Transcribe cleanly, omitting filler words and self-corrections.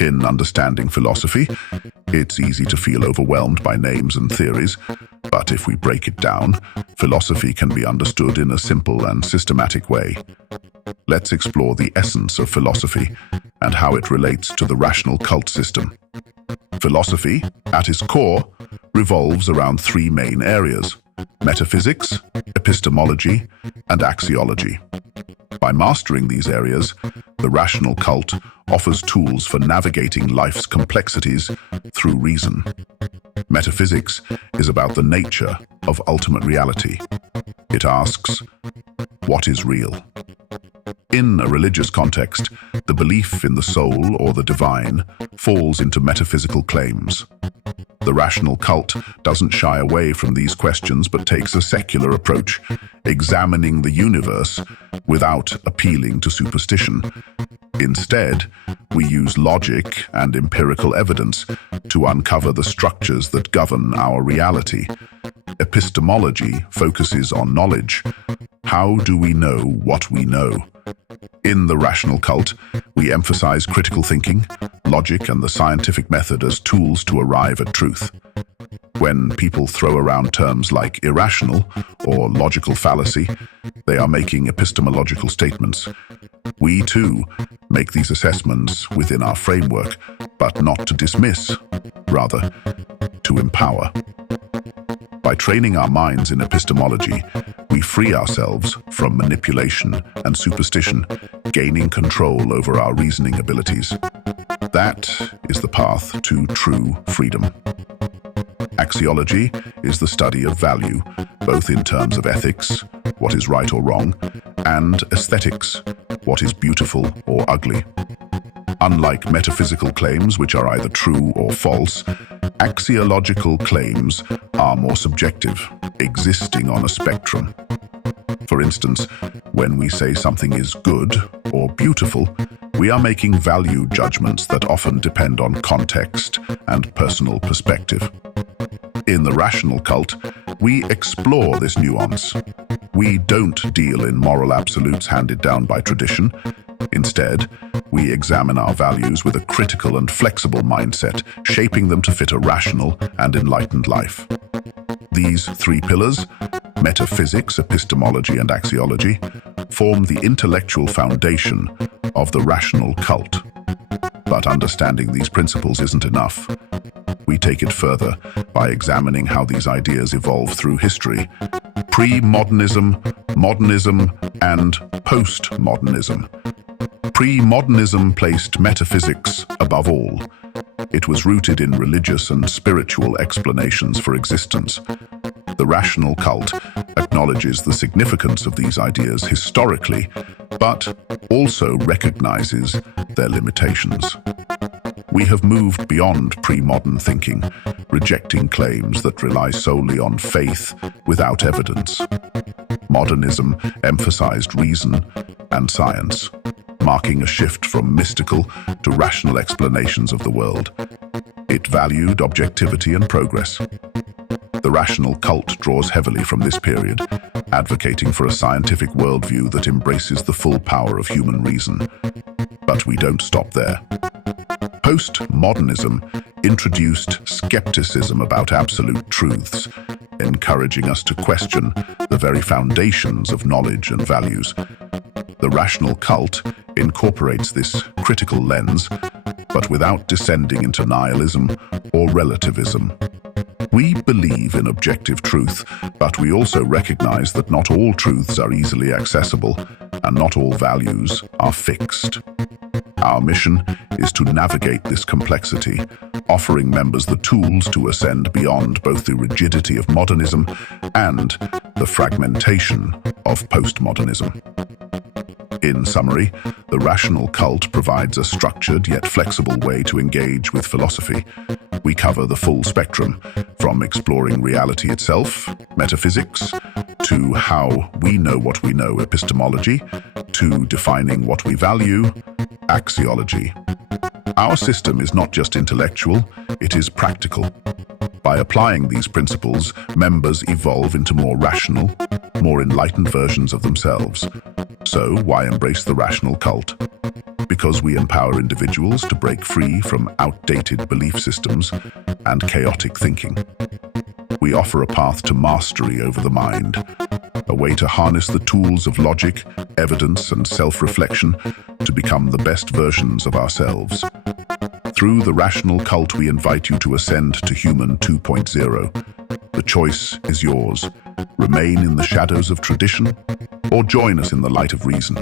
In understanding philosophy, it's easy to feel overwhelmed by names and theories, but if we break it down, philosophy can be understood in a simple and systematic way. Let's explore the essence of philosophy and how it relates to the rational cult system. Philosophy, at its core, revolves around three main areas: metaphysics, epistemology, and axiology. By mastering these areas, the rational cult offers tools for navigating life's complexities through reason. Metaphysics is about the nature of ultimate reality. It asks, what is real? In a religious context, the belief in the soul or the divine falls into metaphysical claims. The rational cult doesn't shy away from these questions but takes a secular approach, examining the universe without appealing to superstition. Instead, we use logic and empirical evidence to uncover the structures that govern our reality. Epistemology focuses on knowledge. How do we know what we know? In the rational cult, we emphasize critical thinking, logic, and the scientific method as tools to arrive at truth. When people throw around terms like irrational or logical fallacy, they are making epistemological statements. We, too, make these assessments within our framework, but not to dismiss, rather, to empower. By training our minds in epistemology, we free ourselves from manipulation and superstition, gaining control over our reasoning abilities. That is the path to true freedom. Axiology is the study of value, both in terms of ethics, what is right or wrong, and aesthetics, what is beautiful or ugly. Unlike metaphysical claims, which are either true or false, axiological claims are more subjective, existing on a spectrum. For instance, when we say something is good or beautiful, we are making value judgments that often depend on context and personal perspective. In the rational cult, we explore this nuance. We don't deal in moral absolutes handed down by tradition. Instead, we examine our values with a critical and flexible mindset, shaping them to fit a rational and enlightened life. These three pillars, metaphysics, epistemology, and axiology, form the intellectual foundation of the rational cult. But understanding these principles isn't enough. We take it further by examining how these ideas evolve through history. Pre-modernism, modernism, and postmodernism. Pre-modernism placed metaphysics above all. It was rooted in religious and spiritual explanations for existence. The rational cult acknowledges the significance of these ideas historically, but also recognizes their limitations. We have moved beyond pre-modern thinking, rejecting claims that rely solely on faith without evidence. Modernism emphasized reason and science, marking a shift from mystical to rational explanations of the world. It valued objectivity and progress. The rational cult draws heavily from this period, advocating for a scientific worldview that embraces the full power of human reason. But we don't stop there. Postmodernism introduced skepticism about absolute truths, encouraging us to question the very foundations of knowledge and values. The rational cult incorporates this critical lens, but without descending into nihilism or relativism. We believe in objective truth, but we also recognize that not all truths are easily accessible, and not all values are fixed. Our mission is to navigate this complexity, offering members the tools to ascend beyond both the rigidity of modernism and the fragmentation of postmodernism. In summary, the rational cult provides a structured yet flexible way to engage with philosophy. We cover the full spectrum, from exploring reality itself, metaphysics, to how we know what we know, epistemology, to defining what we value, axiology. Our system is not just intellectual, it is practical. By applying these principles, members evolve into more rational, more enlightened versions of themselves. So, why embrace the rational cult? Because we empower individuals to break free from outdated belief systems and chaotic thinking. We offer a path to mastery over the mind, a way to harness the tools of logic, evidence, and self-reflection to become the best versions of ourselves. Through the rational cult, we invite you to ascend to Human 2.0. The choice is yours. Remain in the shadows of tradition, or join us in the light of reason.